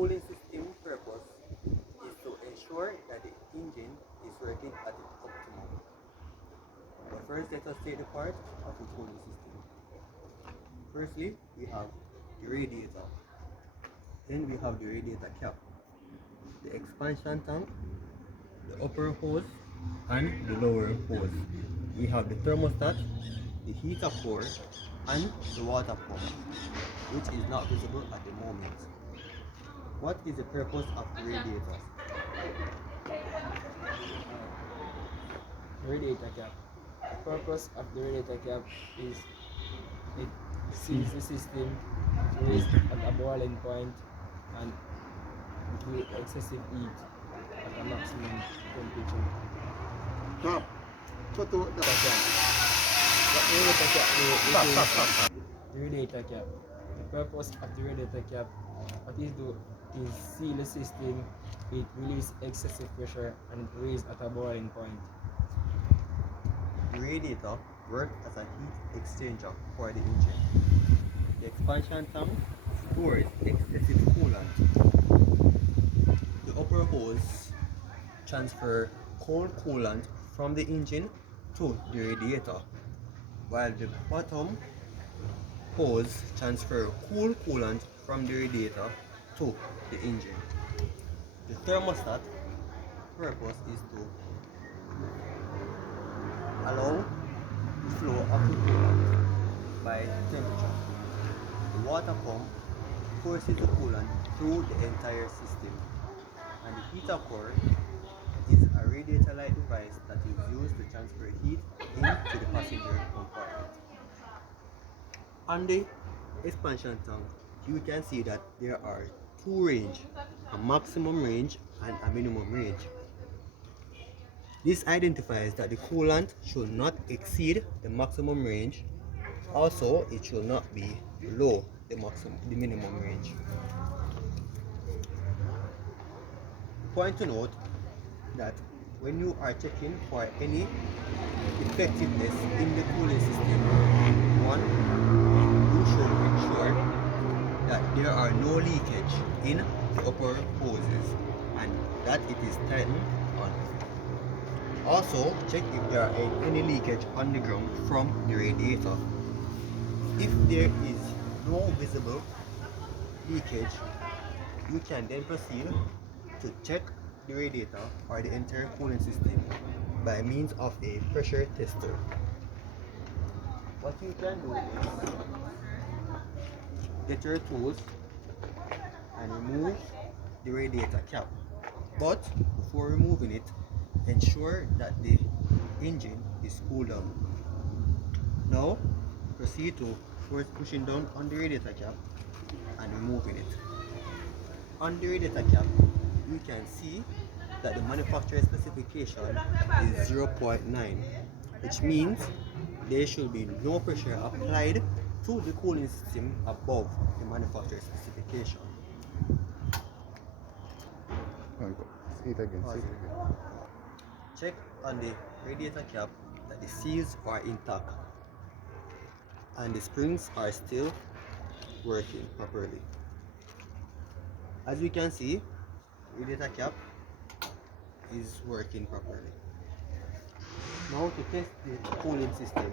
cooling system purpose is to ensure that the engine is working at its optimum. But first, let us take the part of the cooling system. Firstly, we have the radiator. Then we have the radiator cap, the expansion tank, the upper hose, and the lower hose. We have the thermostat, the heater core, and the water pump, which is not visible at the moment. What is the purpose of the radiators? Radiator cap. The purpose of the radiator cap is it seals the system raised at a boiling point and create excessive heat at a maximum temperature. Stop. Put the Radiator cap. The radiator cap. The purpose of the radiator cap, what it do is seal the system, it release excessive pressure and it raise at a boiling point. The radiator works as a heat exchanger for the engine. The expansion tank stores excessive coolant. The upper hose transfers cold coolant from the engine to the radiator, while the bottom hose transfers cool coolant from the radiator to the engine. The thermostat purpose is to allow the flow of the coolant by temperature. The water pump forces the coolant through the entire system, and the heater core is a radiator-like device that is used to transfer heat into the passenger compartment. On the expansion tank, you can see that there are two ranges, a maximum range and a minimum range. This identifies that the coolant should not exceed the maximum range. Also, it should not be below the minimum range. Point to note that when you are checking for any effectiveness in the cooling system, one, you should ensure that there are no leakage in the upper hoses and that it is tightened on. Also, check if there are any leakage on the ground from the radiator. If there is no visible leakage, you can then proceed to check the radiator or the entire cooling system by means of a pressure tester. What you can do is get your tools and remove the radiator cap. But before removing it, ensure that the engine is cooled down. Now proceed to first pushing down on the radiator cap and removing it. On the radiator cap, you can see that the manufacturer specification is 0.9, which means there should be no pressure applied to the cooling system above the manufacturer specification. See it again. Check on the radiator cap that the seals are intact and the springs are still working properly. As you can see, radiator cap is working properly. Now to test the cooling system,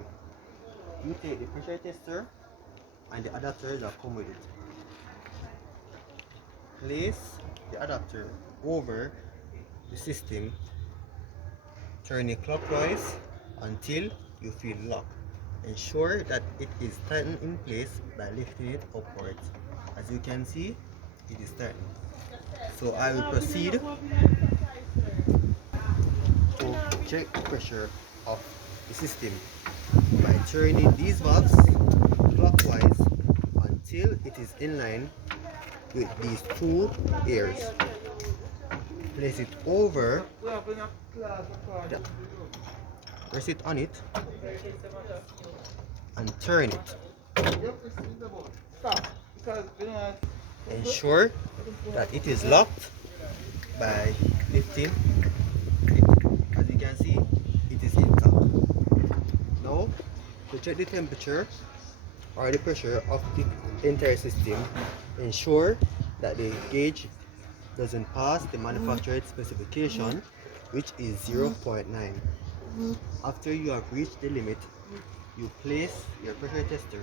you take the pressure tester and the adapters that come with it. Place the adapter over the system, turn it clockwise until you feel locked. Ensure that it is tightened in place by lifting it upwards. As you can see, it is tightened. So I will proceed to check the pressure of the system by turning these valves clockwise until it is in line with these two ears. Place it over, press it on it and turn it. Ensure that it is locked by lifting it. As you can see, it is intact. Now, to check the temperature or the pressure of the entire system, ensure that the gauge doesn't pass the manufacturer's specification, which is 0.9. After you have reached the limit, you place your pressure tester,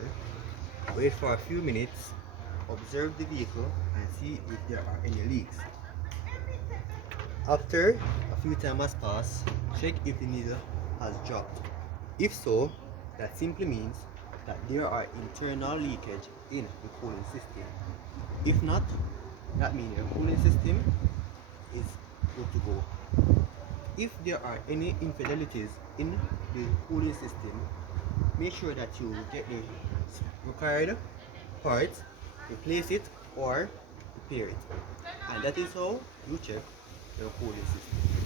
wait for a few minutes, observe the vehicle and see if there are any leaks. After a few time has passed, check if the needle has dropped. If so, that simply means that there are internal leakage in the cooling system. If not, that means your cooling system is good to go. If there are any infidelities in the cooling system, make sure that you get the required parts, replace it or repair it. And that is how you check your cooling system.